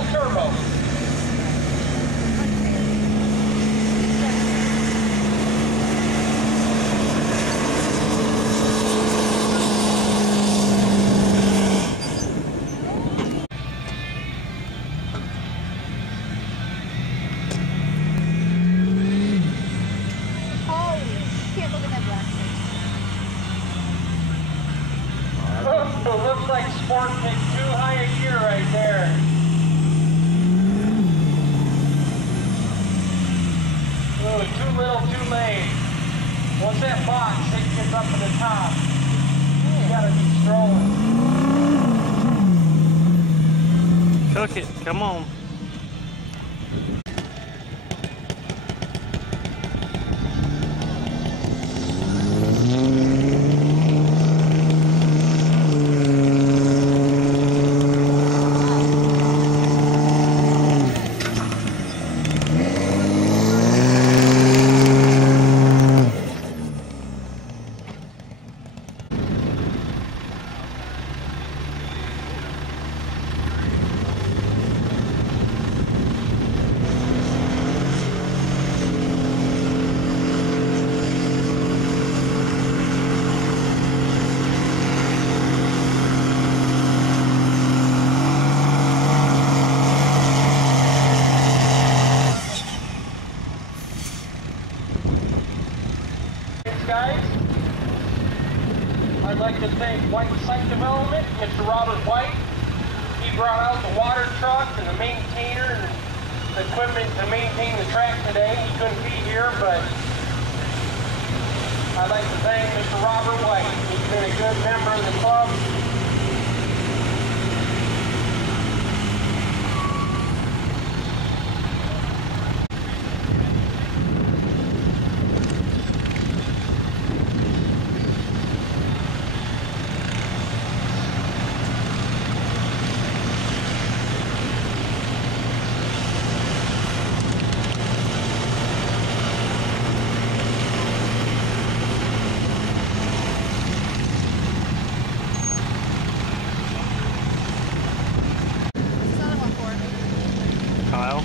Double turbo. It looks like Sport picked too high a gear right there. Ooh, too little, too late. Once that box gets up to the top, you gotta be strolling. Cook it, come on. Guys, I'd like to thank White Site Development, Mr. Robert White. He brought out the water truck and the maintainer and the equipment to maintain the track today. He couldn't be here, but I'd like to thank Mr. Robert White. He's been a good member of the club. Kyle.